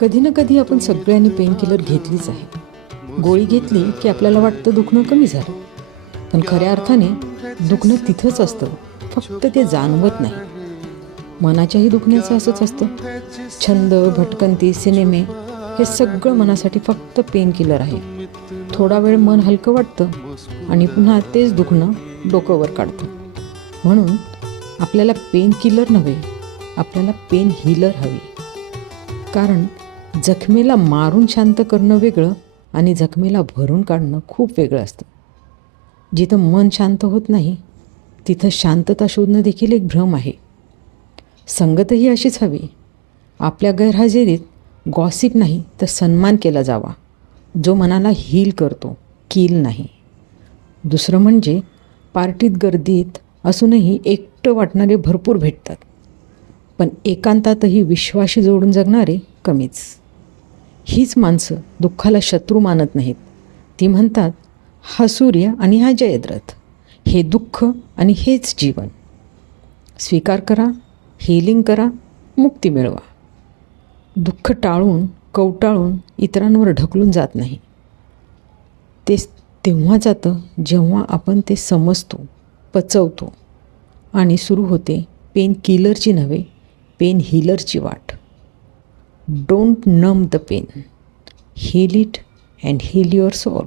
कधी ना कधी आपण सगळ्यांनी पेनकिलर घेतलीच आहे. गोळी घेतली की आपल्याला वाटतं दुखणं कमी झालं, पण खऱ्या अर्थाने दुखणं तिथंच असतं, फक्त ते जाणवत नाही. मनाच्याही दुखण्याचं असंच असतं. छंद, भटकंती, सिनेमे हे सगळं मनासाठी फक्त पेनकिलर आहे. थोडा वेळ मन हलकं वाटतं आणि पुन्हा तेच दुखणं डोकं वर काढतं. म्हणून आपल्याला पेनकिलर नव्हे, आपल्याला पेन हीलर हवी. कारण जखमेला मारून शांत करणं वेगळं आणि जखमेला भरून काढणं खूप वेगळं असतं. जिथं मन शांत होत नाही तिथं शांतता शोधणं देखील एक भ्रम आहे. संगतही अशीच हवी. आपल्या गैरहजेरीत गॉसिप नाही तर सन्मान केला जावा, जो मनाला हील करतो, कील नाही. दुसरं म्हणजे पार्टीत गर्दीत असूनही एकटं वाटणारे भरपूर भेटतात, पण एकांतातही विश्वाशी जोडून जगणारे कमीच. हीच माणसं दुःखाला शत्रू मानत नाहीत. ती म्हणतात, हा सूर्य आणि हा जयद्रथ, हे दुःख आणि हेच जीवन. स्वीकार करा, हिलिंग करा, मुक्ती मिळवा. दुःख टाळून, कवटाळून इतरांवर ढकलून जात नाही. ते तेव्हा जातं जेव्हा आपण ते समजतो, पचवतो आणि सुरू होते पेन किलरची नव्हे, पेन हीलरची वाट. Don't numb the pain, heal it and heal your soul.